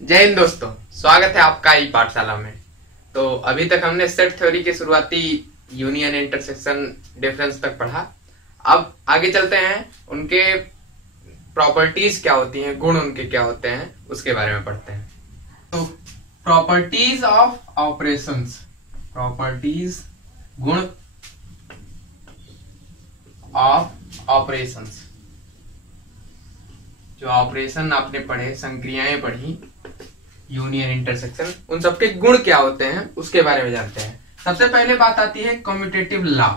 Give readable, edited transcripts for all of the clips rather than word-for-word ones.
जय हिंद दोस्तों, स्वागत है आपका ई पाठशाला में। तो अभी तक हमने सेट थ्योरी के शुरुआती यूनियन, इंटरसेक्शन, डिफरेंस तक पढ़ा। अब आगे चलते हैं, उनके प्रॉपर्टीज क्या होती हैं, गुण उनके क्या होते हैं, उसके बारे में पढ़ते हैं। तो प्रॉपर्टीज ऑफ ऑपरेशंस, प्रॉपर्टीज गुण ऑफ ऑपरेशंस। जो ऑपरेशन आपने पढ़े, संक्रियाएं पढ़ी, यूनियन, इंटरसेक्शन, उन सबके गुण क्या होते हैं उसके बारे में जानते हैं। सबसे पहले बात आती है कम्यूटेटिव लॉ।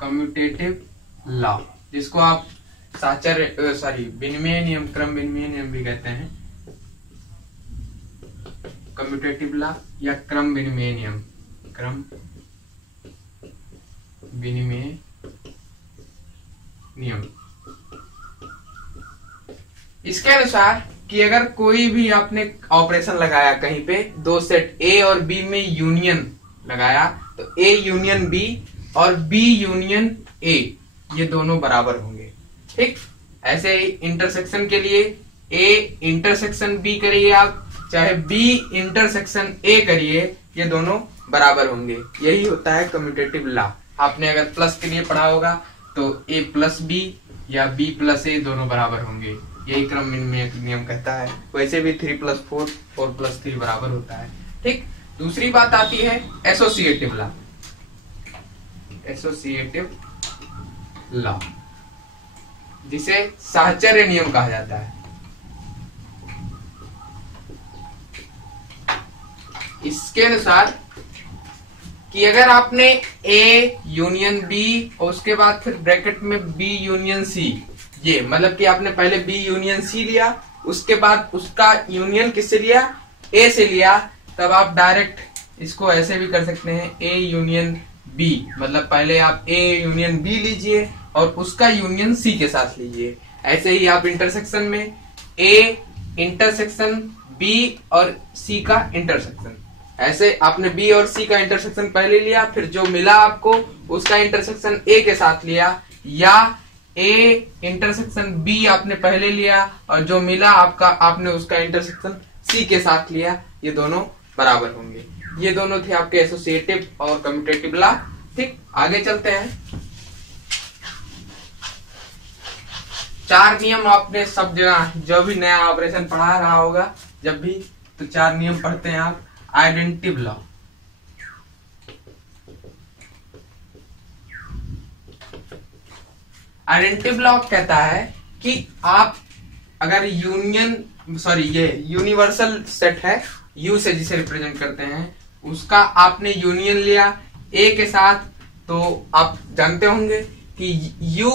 कम्यूटेटिव लॉ, जिसको आप विनिमय नियम, क्रम विनिमय नियम भी कहते हैं। कम्यूटेटिव लॉ या क्रम विनिमय नियम, क्रम विनिमय नियम। इसके अनुसार कि अगर कोई भी आपने ऑपरेशन लगाया कहीं पे, दो सेट ए और बी में यूनियन लगाया, तो ए यूनियन बी और बी यूनियन ए, ये दोनों बराबर होंगे। ठीक, ऐसे ही इंटरसेक्शन के लिए ए इंटरसेक्शन बी करिए आप, चाहे बी इंटरसेक्शन ए करिए, ये दोनों बराबर होंगे। यही होता है कम्यूटेटिव लॉ। आपने अगर प्लस के लिए पढ़ा होगा तो ए प्लस बी या बी प्लस ए दोनों बराबर होंगे, यही क्रम विनिमय नियम कहता है। वैसे भी 3 + 4 4 + 3 बराबर होता है। ठीक, दूसरी बात आती है एसोसिएटिव लॉ। एसोसिएटिव लॉ, जिसे साहचर्य नियम कहा जाता है। इसके अनुसार कि अगर आपने ए यूनियन बी और उसके बाद फिर ब्रैकेट में बी यूनियन सी, ये मतलब कि आपने पहले बी यूनियन सी लिया, उसके बाद उसका यूनियन किससे लिया, ए से लिया, तब आप डायरेक्ट इसको ऐसे भी कर सकते हैं, ए यूनियन बी। मतलब पहले आप ए यूनियन बी लीजिए और उसका यूनियन सी के साथ लीजिए। ऐसे ही आप इंटरसेक्शन में ए इंटरसेक्शन बी और सी का इंटरसेक्शन, ऐसे आपने बी और सी का इंटरसेक्शन पहले लिया, फिर जो मिला आपको उसका इंटरसेक्शन ए के साथ लिया, या ए इंटरसेक्शन बी आपने पहले लिया और जो मिला आपका, आपने उसका इंटरसेक्शन सी के साथ लिया, ये दोनों बराबर होंगे। ये दोनों थे आपके एसोसिएटिव और कम्यूटेटिव लॉ। ठीक, आगे चलते हैं। 4 नियम आपने सब जगह, जो भी नया ऑपरेशन पढ़ा रहा होगा जब भी, तो 4 नियम पढ़ते हैं आप। आइडेंटिव लॉ, आइडेंटिव लॉ कहता है कि आप अगर ये यूनिवर्सल सेट है, यू से जिसे रिप्रेजेंट करते हैं, उसका आपने यूनियन लिया ए के साथ, तो आप जानते होंगे कि यू,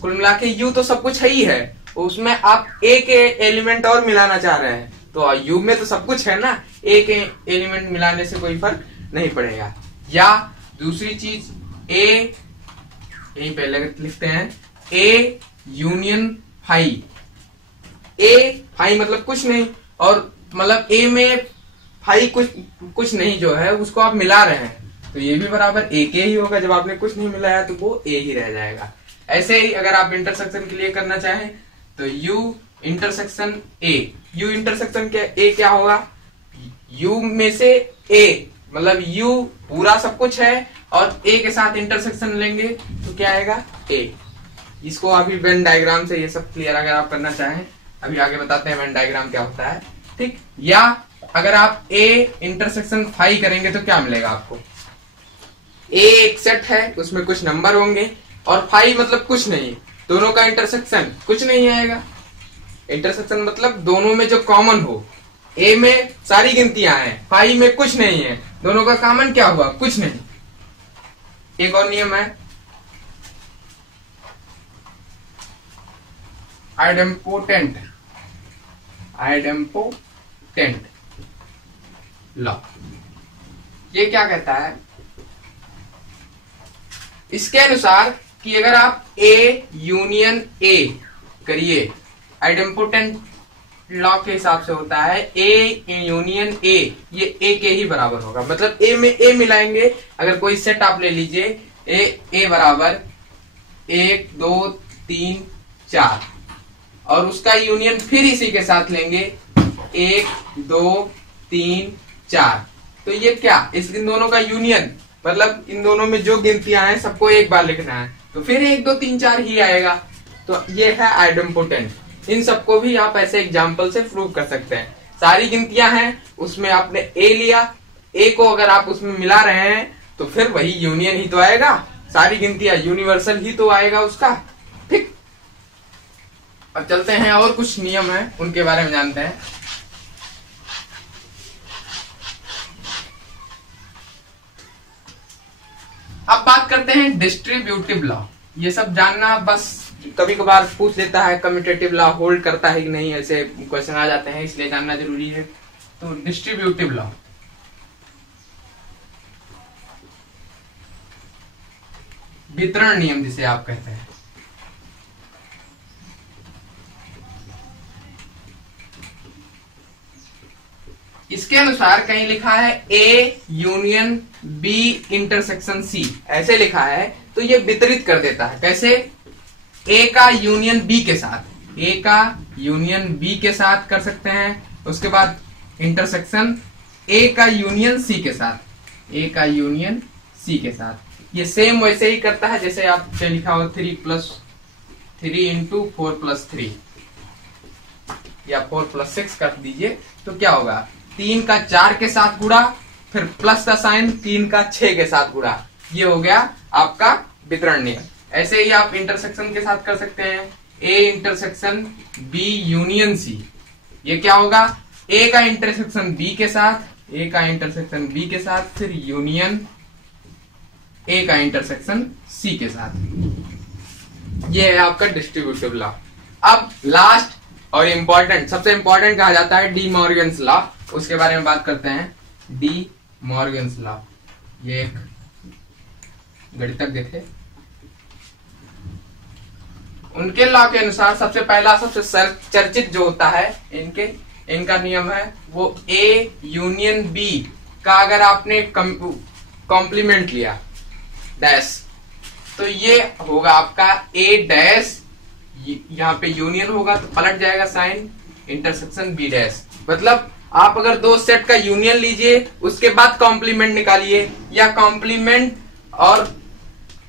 कुल मिला के यू तो सब कुछ है ही है, उसमें आप ए के एलिमेंट और मिलाना चाह रहे हैं, तो यू में तो सब कुछ है ना, ए के एलिमेंट मिलाने से कोई फर्क नहीं पड़ेगा। या दूसरी चीज, ए, यहीं पहले लिखते हैं, A union phi. A phi मतलब कुछ नहीं, और मतलब ए में फाई कुछ नहीं जो है उसको आप मिला रहे हैं, तो ये भी बराबर ए के ही होगा। जब आपने कुछ नहीं मिलाया तो वो ए ही रह जाएगा। ऐसे ही अगर आप इंटरसेक्शन के लिए करना चाहें तो you intersection A, you intersection के ए क्या होगा, यू में से ए, मतलब यू पूरा सब कुछ है और ए के साथ इंटरसेक्शन लेंगे तो क्या आएगा, ए। इसको अभी वेन डायग्राम से ये सब क्लियर अगर आप करना चाहें, अभी आगे बताते हैं वेन डायग्राम क्या होता है। ठीक, या अगर आप ए इंटरसेक्शन फाई करेंगे तो क्या मिलेगा आपको, ए एक सेट है, उसमें कुछ नंबर होंगे, और फाई मतलब कुछ नहीं, दोनों का इंटरसेक्शन कुछ नहीं आएगा। इंटरसेक्शन मतलब दोनों में जो कॉमन हो, ए में सारी गिनतियां हैं, फाई में कुछ नहीं है, दोनों का कॉमन क्या हुआ, कुछ नहीं। एक और नियम है आइडेम्पोटेंट लॉ। ये क्या कहता है, इसके अनुसार कि अगर आप ए यूनियन ए करिए, आइडेम्पोटेंट लॉ के हिसाब से होता है ए यूनियन ए, ये ए के ही बराबर होगा। मतलब ए में ए मिलाएंगे, अगर कोई सेट आप ले लीजिए, ए बराबर 1 2 3 4, और उसका यूनियन फिर इसी के साथ लेंगे 1 2 3 4। तो ये क्या, इन दोनों का यूनियन, मतलब इन दोनों में जो गिनतियां हैं सबको एक बार लिखना है, तो फिर 1 2 3 4 ही आएगा। तो ये है आइडेम्पोटेंट। इन सबको भी आप ऐसे एग्जाम्पल से प्रूव कर सकते हैं। सारी गिनतियां हैं, उसमें आपने ए लिया, ए को अगर आप उसमें मिला रहे हैं तो फिर वही यूनियन ही तो आएगा, सारी गिनतियां यूनिवर्सल ही तो आएगा उसका। ठीक, अब चलते हैं और कुछ नियम है उनके बारे में जानते हैं। अब बात करते हैं डिस्ट्रीब्यूटिव लॉ। ये सब जानना बस कभी कभार पूछ लेता है, कम्यूटेटिव लॉ होल्ड करता है कि नहीं, ऐसे क्वेश्चन आ जाते हैं, इसलिए जानना जरूरी है। तो डिस्ट्रीब्यूटिव लॉ, वितरण नियम जिसे आप कहते हैं, इसके अनुसार कहीं लिखा है A union B intersection C, ऐसे लिखा है, तो ये वितरित कर देता है। कैसे? ए का यूनियन बी के साथ, ए का यूनियन बी के साथ कर सकते हैं, उसके बाद इंटरसेक्शन ए का यूनियन सी के साथ, ए का यूनियन सी के साथ। ये सेम वैसे ही करता है जैसे आपने लिखा हो 3 इंटू 4+3 या 4+6 कर दीजिए, तो क्या होगा, 3 का 4 के साथ गुणा, फिर प्लस का साइन 3 का 6 के साथ गुणा, ये हो गया आपका वितरण नियम। ऐसे ही आप इंटरसेक्शन के साथ कर सकते हैं, A intersection B union C, ये क्या होगा, ए का इंटरसेक्शन बी के साथ, ए का इंटरसेक्शन बी के साथ, फिर यूनियन ए का इंटरसेक्शन सी के साथ। ये है आपका डिस्ट्रीब्यूटिव लॉ। अब लास्ट और इम्पोर्टेंट, सबसे इम्पोर्टेंट कहा जाता है डी मॉर्गन्स लॉ, उसके बारे में बात करते हैं। डी मॉर्गन्स लॉ, ये एक गणितज्ञ थे, उनके लॉ के अनुसार सबसे पहला सबसे चर्चित जो होता है इनका नियम है वो ए यूनियन बी का अगर आपने कॉम्प्लीमेंट लिया डैश, तो ये होगा आपका ए डैश, यहाँ पे यूनियन होगा तो पलट जाएगा साइन, इंटरसेक्शन बी डैश। मतलब आप अगर दो सेट का यूनियन लीजिए उसके बाद कॉम्प्लीमेंट निकालिए, या कॉम्प्लीमेंट और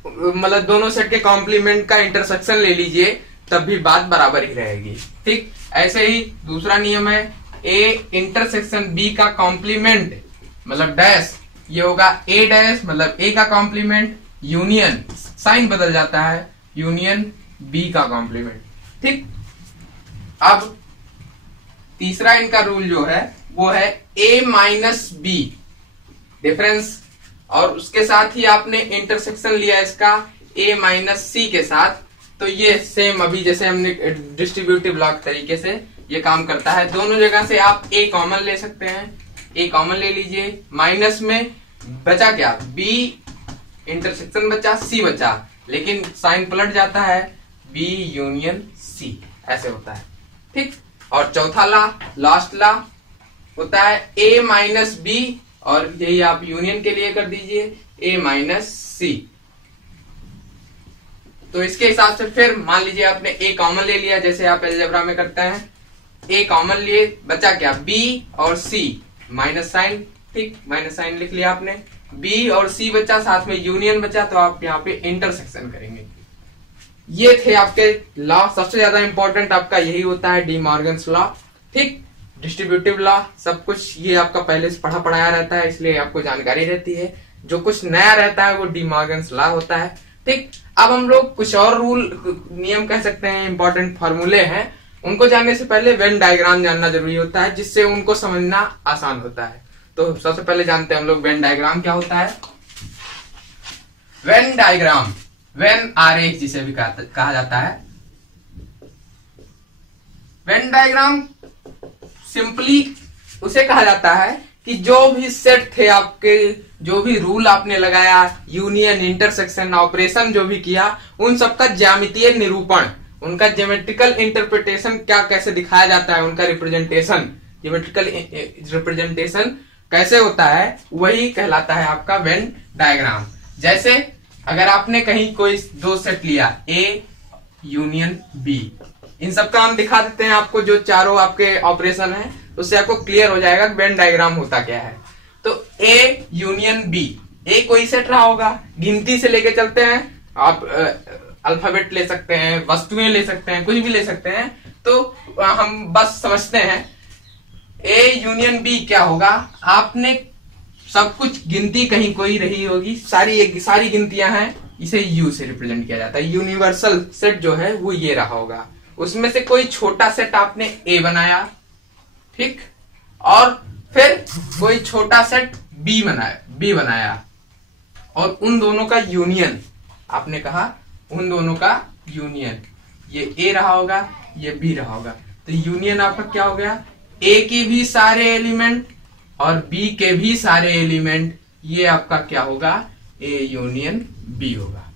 मतलब दोनों सेट के कॉम्प्लीमेंट का इंटरसेक्शन ले लीजिए, तब भी बात बराबर ही रहेगी। ठीक, ऐसे ही दूसरा नियम है ए इंटरसेक्शन बी का कॉम्प्लीमेंट मतलब डैश, ये होगा ए डैश मतलब ए का कॉम्प्लीमेंट यूनियन, साइन बदल जाता है, यूनियन बी का कॉम्प्लीमेंट। ठीक, अब तीसरा इनका रूल जो है वो है ए माइनस बी डिफरेंस, और उसके साथ ही आपने इंटरसेक्शन लिया इसका ए माइनस सी के साथ, तो ये सेम अभी जैसे हमने डिस्ट्रीब्यूटिव लॉ तरीके से ये काम करता है। दोनों जगह से आप ए कॉमन ले सकते हैं, ए कॉमन ले लीजिए, माइनस में बचा क्या, बी इंटरसेक्शन बचा, सी बचा, लेकिन साइन पलट जाता है, बी यूनियन सी, ऐसे होता है। ठीक, और चौथा लॉ, लास्ट लॉ होता है ए माइनस बी, और यही आप यूनियन के लिए कर दीजिए ए माइनस सी। तो इसके हिसाब से फिर मान लीजिए आपने ए कॉमन ले लिया जैसे आप अलजेब्रा में करते हैं, ए कॉमन लिए, बचा क्या, बी और सी, माइनस साइन, ठीक, माइनस साइन लिख लिया आपने, बी और सी बचा, साथ में यूनियन बचा, तो आप यहाँ पे इंटरसेक्शन करेंगे। ये थे आपके लॉ, सबसे ज्यादा इंपॉर्टेंट आपका यही होता है डी मॉर्गन्स लॉ। ठीक, डिस्ट्रीब्यूटिव लॉ सब कुछ ये आपका पहले से पढ़ा पढ़ाया रहता है, इसलिए आपको जानकारी रहती है। जो कुछ नया रहता है वो डी मॉर्गन्स लॉ होता है। ठीक, अब हम लोग कुछ और रूल नियम कह सकते हैं, इंपॉर्टेंट फॉर्मूले हैं, उनको जानने से पहले वेन डायग्राम जानना जरूरी होता है, जिससे उनको समझना आसान होता है। तो सबसे पहले जानते हैं हम लोग वेन डायग्राम क्या होता है। वेन डायग्राम, वेन आरेख जिसे भी कहा जाता है, वेन डायग्राम सिंपली उसे कहा जाता है कि जो भी सेट थे आपके, जो भी रूल आपने लगाया, यूनियन, इंटरसेक्शन, ऑपरेशन जो भी किया, उन सबका ज्यामितीय निरूपण, उनका ज्योमेट्रिकल इंटरप्रिटेशन क्या कैसे दिखाया जाता है, उनका रिप्रेजेंटेशन, ज्योमेट्रिकल रिप्रेजेंटेशन कैसे होता है, वही कहलाता है आपका वेन डायग्राम। जैसे अगर आपने कहीं कोई दो सेट लिया, ए यूनियन बी, इन सब का हम दिखा देते हैं आपको, जो चारों आपके ऑपरेशन है उससे आपको क्लियर हो जाएगा वेन डायग्राम होता क्या है। तो ए यूनियन बी, ए कोई सेट रहा होगा, गिनती से लेके चलते हैं, आप अल्फाबेट ले सकते हैं, वस्तुएं ले सकते हैं, कुछ भी ले सकते हैं। तो हम बस समझते हैं ए यूनियन बी क्या होगा। आपने सब कुछ गिनती कहीं कोई रही होगी, सारी गिनतियां हैं, इसे यू से रिप्रेजेंट किया जाता है। यूनिवर्सल सेट जो है वो ये रहा होगा, उसमें से कोई छोटा सेट आपने ए बनाया, ठीक, और फिर कोई छोटा सेट बी बनाया और उन दोनों का यूनियन, आपने कहा उन दोनों का यूनियन, ये ए रहा होगा, ये बी रहा होगा। तो यूनियन आपका क्या हो गया, ए के भी सारे एलिमेंट और बी के भी सारे एलिमेंट, ये आपका क्या होगा, ए यूनियन बी होगा।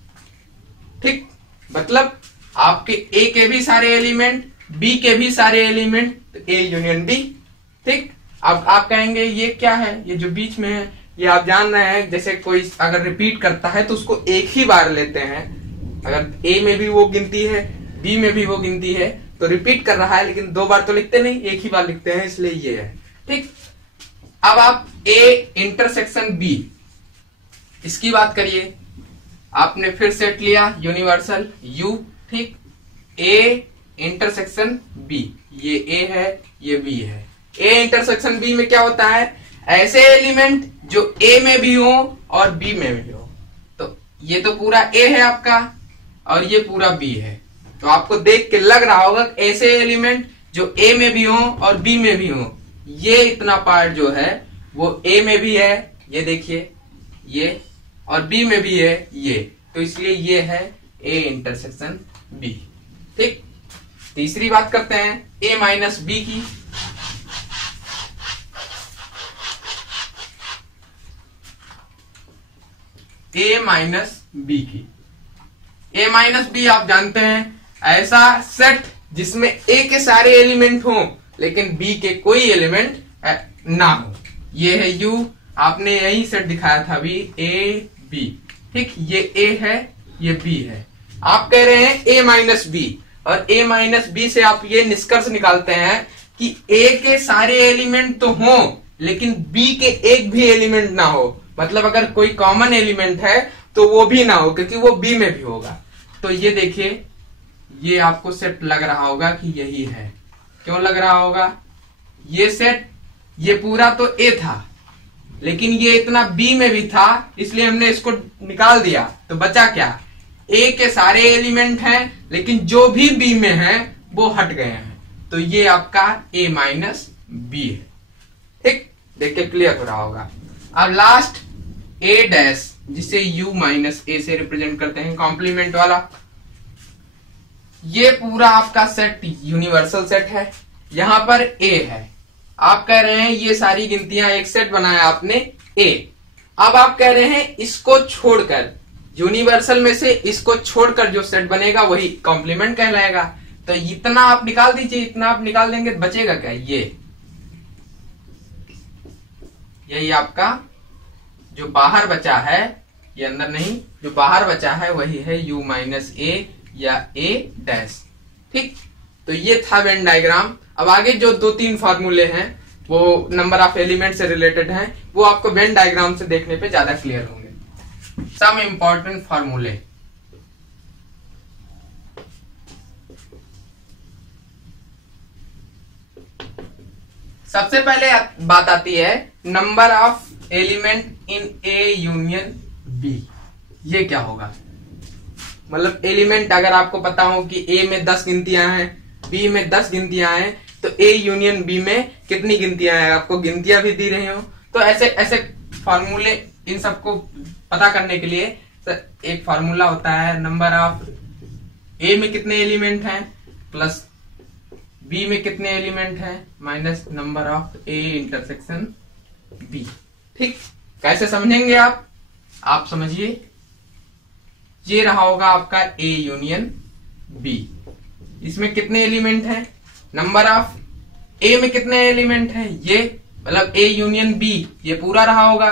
ठीक, मतलब आपके ए के भी सारे एलिमेंट, बी के भी सारे एलिमेंट, ए यूनियन बी। ठीक, अब आप कहेंगे ये क्या है, ये जो बीच में है ये आप जान रहे हैं, जैसे कोई अगर रिपीट करता है तो उसको एक ही बार लेते हैं। अगर ए में भी वो गिनती है, बी में भी वो गिनती है, तो रिपीट कर रहा है, लेकिन 2 बार तो लिखते नहीं, एक ही बार लिखते हैं, इसलिए ये है। ठीक, अब आप ए इंटरसेक्शन बी, इसकी बात करिए। आपने फिर सेट लिया यूनिवर्सल यू, ठीक, ए इंटरसेक्शन बी, ये ए है, ये बी है। ए इंटरसेक्शन बी में क्या होता है, ऐसे एलिमेंट जो ए में भी हो और बी में भी हो। तो ये तो पूरा ए है आपका और ये पूरा बी है, तो आपको देख के लग रहा होगा ऐसे एलिमेंट जो ए में भी हो और बी में भी हो, ये इतना पार्ट जो है वो ए में भी है, ये देखिए ये, और बी में भी है ये, तो इसलिए ये है ए इंटरसेक्शन बी। ठीक, तीसरी बात करते हैं ए माइनस बी की। ए माइनस बी की, ए माइनस बी आप जानते हैं ऐसा सेट जिसमें ए के सारे एलिमेंट हो लेकिन बी के कोई एलिमेंट ना हो, ये है यू। आपने यही सेट दिखाया था अभी, ए बी, ठीक, ये ए है, ये बी है। आप कह रहे हैं ए माइनस बी, और ए माइनस बी से आप ये निष्कर्ष निकालते हैं कि ए के सारे एलिमेंट तो हो लेकिन बी के एक भी एलिमेंट ना हो, मतलब अगर कोई कॉमन एलिमेंट है तो वो भी ना हो, क्योंकि वो बी में भी होगा। तो ये देखिए, ये आपको सेट लग रहा होगा कि यही है। क्यों लग रहा होगा, ये सेट, ये पूरा तो ए था लेकिन ये इतना बी में भी था, इसलिए हमने इसको निकाल दिया, तो बचा क्या, ए के सारे एलिमेंट हैं लेकिन जो भी बी में है वो हट गए हैं, तो ये आपका ए माइनस बी है। ठीक, देखिए क्लियर हो रहा होगा। अब लास्ट ए डैश, जिसे यू माइनस ए से रिप्रेजेंट करते हैं, कॉम्प्लीमेंट वाला, ये पूरा आपका सेट यूनिवर्सल सेट है, यहां पर ए है। आप कह रहे हैं ये सारी गिनतियां एक सेट बनाया आपने ए, अब आप कह रहे हैं इसको छोड़कर, यूनिवर्सल में से इसको छोड़कर जो सेट बनेगा वही कॉम्प्लीमेंट कहलाएगा। तो इतना आप निकाल दीजिए, इतना आप निकाल देंगे तो बचेगा क्या, यही आपका जो बाहर बचा है, ये अंदर नहीं, जो बाहर बचा है वही है यू माइनस ए या ए डैश। ठीक, तो ये था वेन डायग्राम। अब आगे जो 2-3 फार्मूले हैं वो नंबर ऑफ एलिमेंट से रिलेटेड हैं, वो आपको वेन डायग्राम से देखने पे ज्यादा क्लियर होंगे। सम इंपॉर्टेंट फार्मूले, सबसे पहले बात आती है number of element in A union B. ये क्या होगा, मतलब एलिमेंट अगर आपको पता हो कि ए में 10 गिनतियां हैं, बी में 10 गिनतियां हैं, तो ए यूनियन बी में कितनी गिनतियां हैं, आपको गिनतियां भी दी रही हो। तो ऐसे ऐसे फार्मूले, इन सबको पता करने के लिए एक फार्मूला होता है, नंबर ऑफ ए में कितने एलिमेंट हैं प्लस बी में कितने एलिमेंट हैं minus number of A intersection B. ठीक, कैसे समझेंगे आप समझिए, ये रहा होगा आपका ए यूनियन बी, इसमें कितने एलिमेंट हैं, नंबर ऑफ ए में कितने एलिमेंट हैं, ये मतलब ए यूनियन बी, ये पूरा रहा होगा।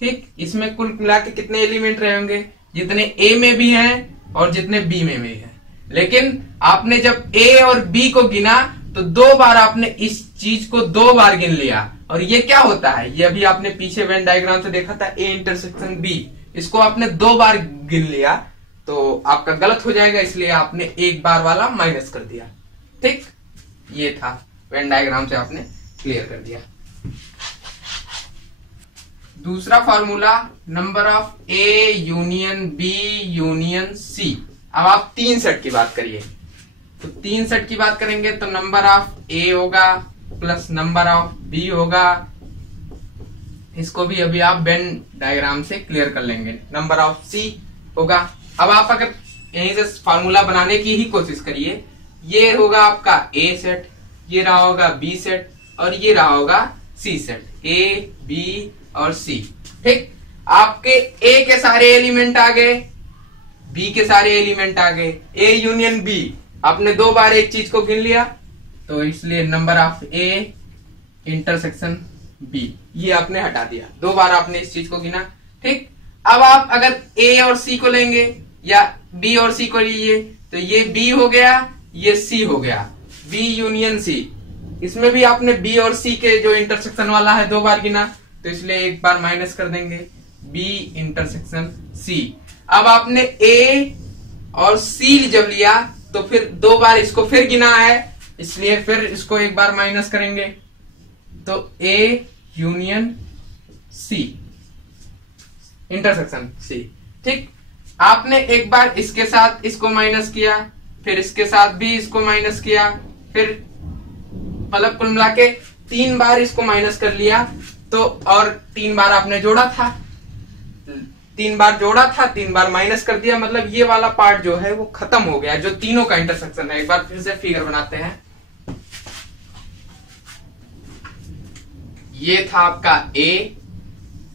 ठीक, इसमें कुल मिला के कितने एलिमेंट रहेंगे, जितने ए में भी हैं और जितने बी में भी हैं। लेकिन आपने जब ए और बी को गिना तो 2 बार आपने इस चीज को 2 बार गिन लिया, और ये क्या होता है, ये अभी आपने पीछे वेन डायग्राम से देखा था, ए इंटरसेक्शन बी, इसको आपने 2 बार गिन लिया तो आपका गलत हो जाएगा, इसलिए आपने 1 बार वाला माइनस कर दिया। ठीक, ये था वेन डायग्राम से आपने क्लियर कर दिया। दूसरा formula, number of A union B union C. अब आप 3 सेट की बात करिए, तो 3 सेट की बात करेंगे तो नंबर ऑफ ए होगा प्लस नंबर ऑफ बी होगा, इसको भी अभी आप वेन डायग्राम से क्लियर कर लेंगे, नंबर ऑफ सी होगा। अब आप अगर यहीं से फार्मूला बनाने की ही कोशिश करिए, ये होगा आपका ए सेट, ये रहा होगा बी सेट, और ये रहा होगा सी सेट, ए बी और सी। ठीक, आपके ए के सारे एलिमेंट आ गए, बी के सारे एलिमेंट आ गए, ए यूनियन बी, आपने 2 बार एक चीज को गिन लिया तो इसलिए number of A intersection B, ये आपने हटा दिया, 2 बार आपने इस चीज को गिना। ठीक, अब आप अगर ए और सी को लेंगे या बी और सी को लीजिए तो ये बी हो गया, ये सी हो गया, बी यूनियन सी, इसमें भी आपने बी और सी के जो इंटरसेक्शन वाला है 2 बार गिना तो इसलिए 1 बार माइनस कर देंगे, बी इंटरसेक्शन सी। अब आपने ए और सी जब लिया तो फिर 2 बार इसको फिर गिना है, इसलिए फिर इसको 1 बार माइनस करेंगे, तो A union C intersection C. ठीक, आपने एक बार इसके साथ इसको माइनस किया, फिर इसके साथ भी इसको माइनस किया, फिर मतलब कुल मिला के 3 बार इसको माइनस कर लिया, तो और 3 बार आपने जोड़ा था, 3 बार जोड़ा था, 3 बार माइनस कर दिया, मतलब ये वाला पार्ट जो है वो खत्म हो गया, जो तीनों का इंटरसेक्शन है। एक बार फिर से फिगर बनाते हैं, ये था आपका ए,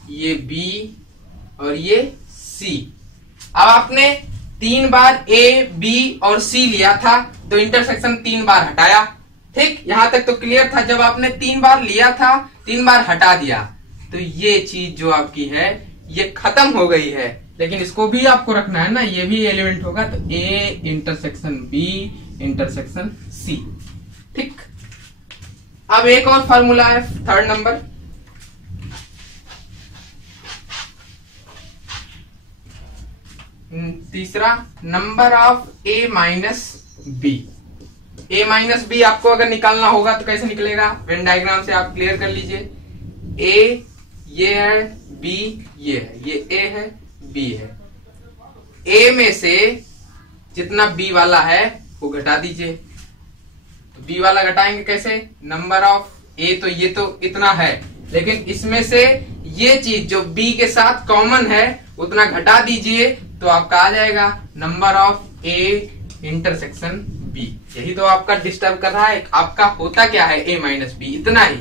ये बी और ये सी। अब आपने 3 बार ए बी और सी लिया था तो इंटरसेक्शन 3 बार हटाया। ठीक, यहां तक तो क्लियर था। जब आपने 3 बार लिया था, 3 बार हटा दिया, तो ये चीज जो आपकी है ये खत्म हो गई है, लेकिन इसको भी आपको रखना है ना, ये भी एलिमेंट होगा, तो A intersection B intersection C. ठीक, अब एक और फॉर्मूला है, 3rd नंबर, तीसरा, number of A minus B. A minus B आपको अगर निकालना होगा तो कैसे निकलेगा, वेन डायग्राम से आप क्लियर कर लीजिए। ए ये है, बी ये है, ये ए है, बी है। ए में से जितना बी वाला है वो घटा दीजिए, तो बी वाला घटाएंगे कैसे, नंबर ऑफ ए, तो ये तो इतना है, लेकिन इसमें से ये चीज जो बी के साथ कॉमन है उतना घटा दीजिए, तो आपका आ जाएगा number of A intersection B. यही तो आपका डिस्टर्ब कर रहा है, आपका होता क्या है, ए माइनस बी, इतना ही,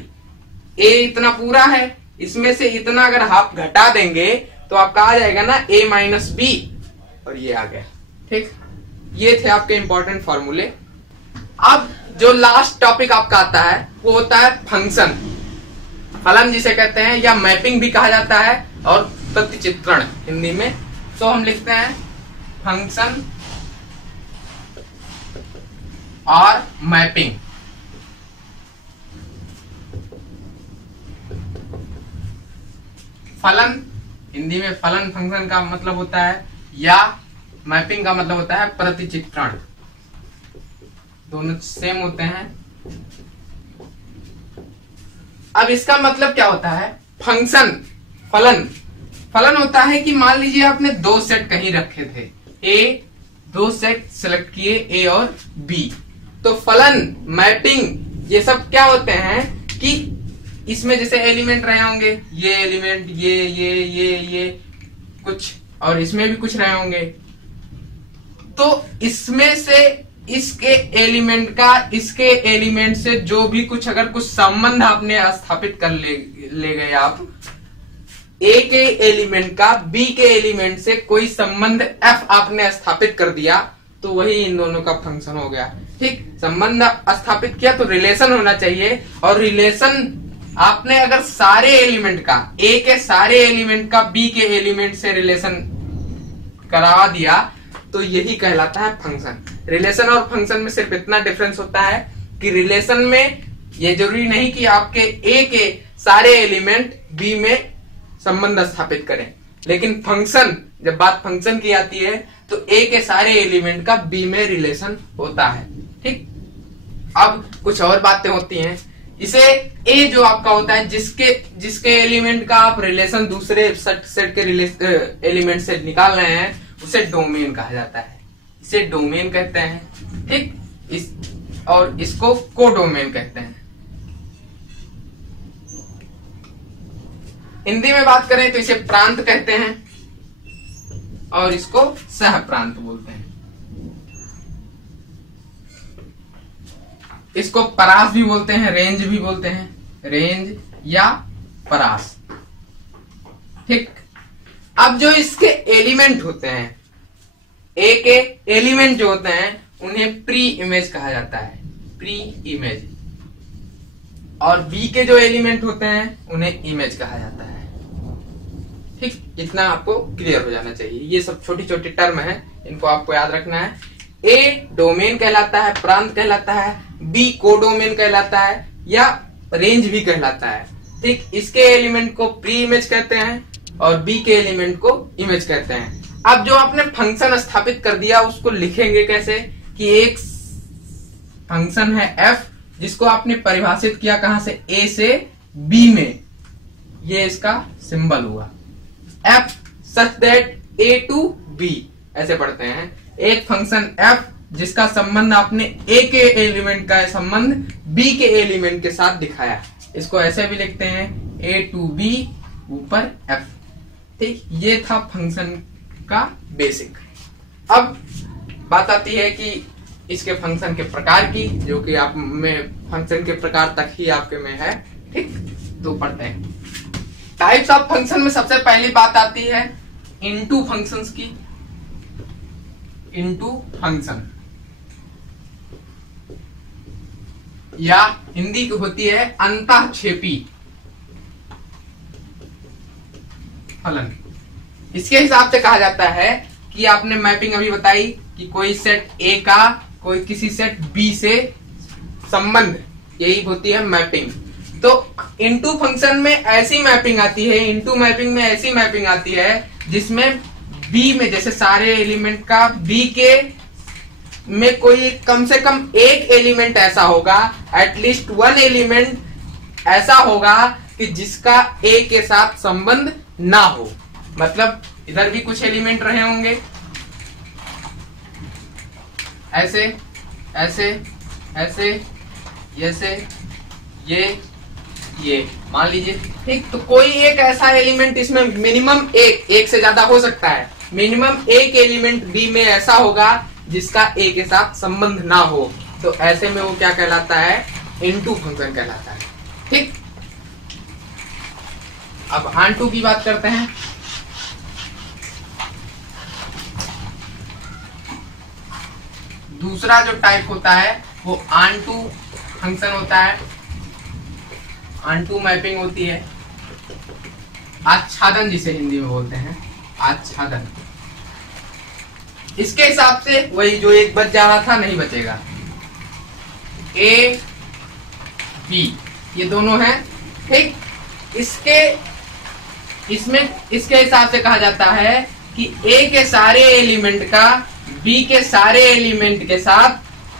ए इतना पूरा है, इसमें से इतना अगर आप घटा देंगे तो आपका आ जाएगा ना ए माइनस बी, और ये आ गया। ठीक, ये थे आपके इंपॉर्टेंट फॉर्मूले। अब जो लास्ट टॉपिक आपका आता है वो होता है फंक्शन, फलन जिसे कहते हैं, या मैपिंग भी कहा जाता है, और प्रतिचित्रण हिंदी में। तो हम लिखते हैं फंक्शन और मैपिंग। फलन हिंदी में फलन फंक्शन का मतलब होता है, या मैपिंग का मतलब होता है प्रतिचित्रण, दोनों सेम होते हैं। अब इसका मतलब क्या होता है, फंक्शन फलन, फलन होता है कि मान लीजिए आपने 2 सेट कहीं रखे थे, ए 2 सेट सेलेक्ट किए, ए और बी, तो फलन मैपिंग ये सब क्या होते हैं कि इसमें जैसे एलिमेंट रहे होंगे, ये एलिमेंट, ये कुछ, और इसमें भी कुछ रहे होंगे, तो इसमें से इसके एलिमेंट का इसके एलिमेंट से जो भी कुछ अगर कुछ संबंध आपने स्थापित कर ले गए आप, ए के एलिमेंट का बी के एलिमेंट से कोई संबंध एफ आपने स्थापित कर दिया, तो वही इन दोनों का फंक्शन हो गया। ठीक, संबंध स्थापित किया तो रिलेशन होना चाहिए, और रिलेशन आपने अगर सारे एलिमेंट का, ए के सारे एलिमेंट का बी के एलिमेंट से रिलेशन करवा दिया, तो यही कहलाता है फंक्शन। रिलेशन और फंक्शन में सिर्फ इतना डिफरेंस होता है कि रिलेशन में ये जरूरी नहीं कि आपके ए के सारे एलिमेंट बी में संबंध स्थापित करें, लेकिन फंक्शन, जब बात फंक्शन की आती है तो ए के सारे एलिमेंट का बी में रिलेशन होता है। ठीक, अब कुछ और बातें होती हैं। इसे ए जो आपका होता है, जिसके एलिमेंट का आप रिलेशन दूसरे सेट के एलिमेंट से निकाल रहे हैं, उसे डोमेन कहा जाता है। इसे डोमेन कहते हैं। ठीक, और इसको कोडोमेन कहते हैं। हिंदी में बात करें तो इसे प्रांत कहते हैं और इसको सह प्रांत बोलते हैं। इसको परास भी बोलते हैं, रेंज भी बोलते हैं, रेंज या परास। ठीक, अब जो इसके एलिमेंट होते हैं, ए के एलिमेंट जो होते हैं उन्हें प्री इमेज कहा जाता है, प्री इमेज, और बी के जो एलिमेंट होते हैं उन्हें इमेज कहा जाता है। ठीक, इतना आपको क्लियर हो जाना चाहिए। ये सब छोटी छोटी टर्म है, इनको आपको याद रखना है। ए डोमेन कहलाता है, प्रांत कहलाता है, बी कोडोमेन कहलाता है या रेंज भी कहलाता है। ठीक, इसके एलिमेंट को प्री इमेज कहते हैं और बी के एलिमेंट को इमेज कहते हैं। अब जो आपने फंक्शन स्थापित कर दिया उसको लिखेंगे कैसे कि एक फंक्शन है f, जिसको आपने परिभाषित किया कहां से, a से b में, ये इसका सिंबल हुआ f such that a to b, ऐसे पढ़ते हैं। एक फंक्शन f जिसका संबंध आपने a के एलिमेंट का संबंध b के एलिमेंट के साथ दिखाया, इसको ऐसे भी लिखते हैं a to b ऊपर f। ठीक, ये था फंक्शन का बेसिक। अब बात आती है कि इसके फंक्शन के प्रकार की, जो कि आप में फंक्शन के प्रकार तक ही आपके में है। ठीक, तो पढ़ते हैं। टाइप्स ऑफ फंक्शन में सबसे पहली बात आती है इनटू फंक्शंस की। इनटू फंक्शन या हिंदी की होती है अंतःक्षेपी फलन। इसके हिसाब से कहा जाता है कि आपने मैपिंग अभी बताई कि कोई सेट ए का कोई किसी सेट बी से संबंध, यही होती है मैपिंग। तो इनटू फंक्शन में ऐसी मैपिंग आती है, इनटू मैपिंग में ऐसी मैपिंग आती है जिसमें बी में, जैसे सारे एलिमेंट का बी के में कोई कम से कम एक एलिमेंट ऐसा होगा, एटलीस्ट वन एलिमेंट ऐसा होगा कि जिसका ए के साथ संबंध ना हो। मतलब इधर भी कुछ एलिमेंट रहे होंगे ऐसे ऐसे ऐसे ऐसे, ये मान लीजिए। ठीक, तो कोई एक ऐसा एलिमेंट इसमें मिनिमम एक से ज्यादा हो सकता है, मिनिमम एक एलिमेंट बी में ऐसा होगा जिसका ए के साथ संबंध ना हो, तो ऐसे में वो क्या कहलाता है, इनटू फंक्शन कहलाता है। ठीक, अब ऑन-टू की बात करते हैं। दूसरा जो टाइप होता है वो ऑन-टू फंक्शन होता है, ऑन-टू मैपिंग होती है, आच्छादन जिसे हिंदी में बोलते हैं, आच्छादन। इसके हिसाब से वही जो एक बच जा रहा था नहीं बचेगा, ए बी ये दोनों हैं। ठीक, इसके हिसाब से कहा जाता है कि ए के सारे एलिमेंट का बी के सारे एलिमेंट के साथ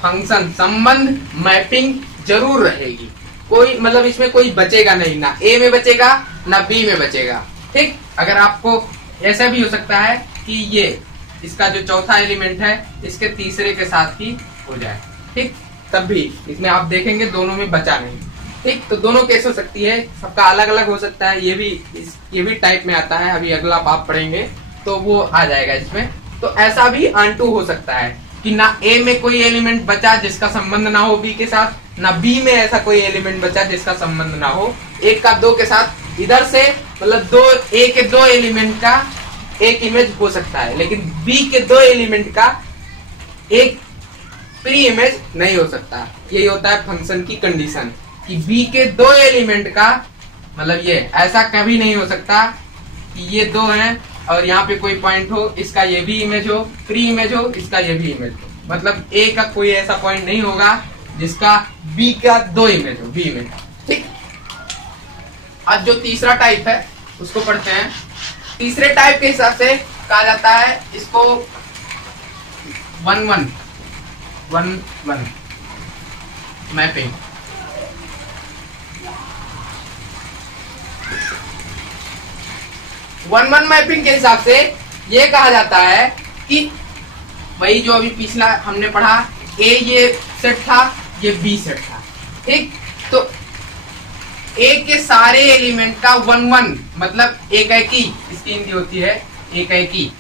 फंक्शन संबंध मैपिंग जरूर रहेगी। कोई मतलब इसमें कोई बचेगा नहीं, ना ए में बचेगा ना बी में बचेगा। ठीक, अगर आपको ऐसा भी हो सकता है कि ये इसका जो चौथा एलिमेंट है इसके तीसरे के साथ ही हो जाए। ठीक, तब भी इसमें आप देखेंगे दोनों में बचा नहीं। ठीक, तो दोनों केस हो सकती है, सबका अलग अलग हो सकता है। ये भी टाइप में आता है, अभी अगला आप पढ़ेंगे तो वो आ जाएगा इसमें। तो ऐसा भी ऑन-टू हो सकता है कि ना ए में कोई एलिमेंट बचा जिसका संबंध ना हो बी के साथ, ना बी में ऐसा कोई एलिमेंट बचा जिसका संबंध ना हो एक का दो के साथ। इधर से मतलब दो ए के दो एलिमेंट का एक इमेज हो सकता है, लेकिन बी के दो एलिमेंट का एक प्री इमेज नहीं हो सकता। यही होता है फंक्शन की कंडीशन कि बी के दो एलिमेंट का मतलब ये ऐसा कभी नहीं हो सकता कि ये दो हैं और यहाँ पे कोई पॉइंट हो, इसका ये भी इमेज हो, प्री इमेज हो, इसका ये भी इमेज हो। मतलब ए का कोई ऐसा पॉइंट नहीं होगा जिसका बी का 2 इमेज हो, बी में। ठीक, अब जो तीसरा टाइप है उसको पढ़ते हैं। तीसरे टाइप के हिसाब से कहा जाता है इसको 1-1 मैपिंग। वन मैपिंग के हिसाब से ये कहा जाता है कि वही जो अभी पिछला हमने पढ़ा, ए ये सेट था, ये बी सेट था। ठीक, तो ए के सारे एलिमेंट का 1-1 मतलब एक ही, इसकी हिंदी होती है एक ही।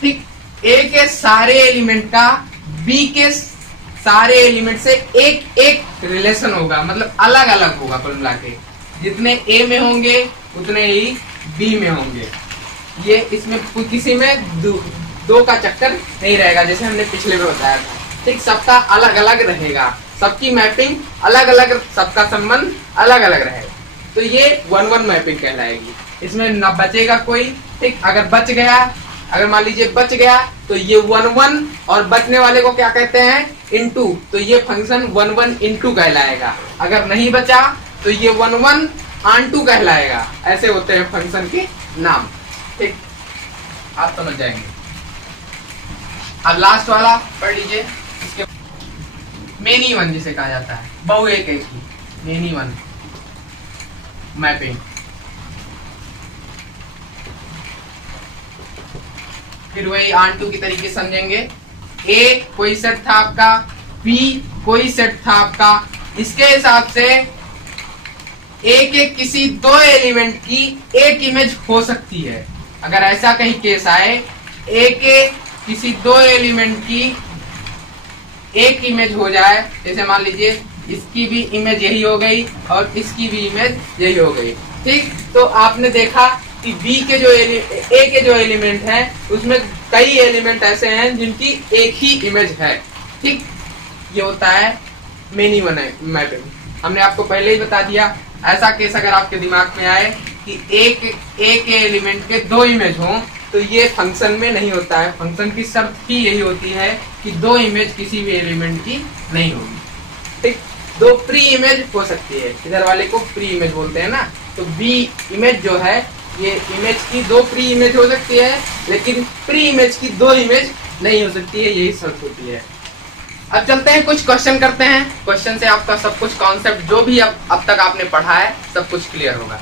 ठीक, ए के सारे एलिमेंट का बी के सारे एलिमेंट से एक रिलेशन होगा, मतलब अलग अलग होगा। कुल मिला के जितने ए में होंगे उतने ही बी में होंगे। ये इसमें किसी में दो का चक्कर नहीं रहेगा, जैसे हमने पिछले में बताया था। ठीक, सबका अलग अलग रहेगा, सबकी मैपिंग अलग अलग, सबका संबंध अलग अलग रहेगा। तो ये 1-1 मैपिंग कहलाएगी। इसमें न बचेगा कोई। ठीक, अगर बच गया, अगर मान लीजिए बच गया तो ये 1-1, और बचने वाले को क्या कहते हैं, इनटू, तो ये फंक्शन 1-1 इनटू कहलाएगा। अगर नहीं बचा तो ये 1-1 ऑन-टू कहलाएगा। ऐसे होते हैं फंक्शन के नाम। ठीक, आप समझ जाएंगे। अब लास्ट वाला पढ़ लीजिए, इसके मेनी वन जिसे कहा जाता है, बहु एक ही, मेनी वन मैपिंग। फिर वही ऑन-टू की तरीके समझेंगे। ए कोई सेट था आपका, बी कोई सेट था आपका। इसके हिसाब से ए के किसी 2 एलिमेंट की एक इमेज हो सकती है। अगर ऐसा कहीं केस आए, ए के किसी 2 एलिमेंट की एक इमेज हो जाए, जैसे मान लीजिए इसकी भी इमेज यही हो गई और इसकी भी इमेज यही हो गई। ठीक, तो आपने देखा कि बी के जो ए के जो एलिमेंट है उसमें कई एलिमेंट ऐसे हैं जिनकी एक ही इमेज है। ठीक, ये होता है मेनी वन मैपिंग। हमने आपको पहले ही बता दिया। ऐसा केस अगर आपके दिमाग में आए कि एक के एलिमेंट के 2 इमेज हों, तो ये फंक्शन में नहीं होता है। फंक्शन की शर्त ही यही होती है कि 2 इमेज किसी भी एलिमेंट की नहीं होगी। ठीक, 2 प्री इमेज हो सकती है, इधर वाले को प्री इमेज बोलते हैं ना। तो बी इमेज जो है, ये इमेज की 2 प्री इमेज हो सकती है, लेकिन प्री इमेज की 2 इमेज नहीं हो सकती है, यही शर्त होती है। अब चलते हैं, कुछ क्वेश्चन करते हैं। क्वेश्चन से आपका सब कुछ कॉन्सेप्ट जो भी अब तक आपने पढ़ा है सब कुछ क्लियर होगा।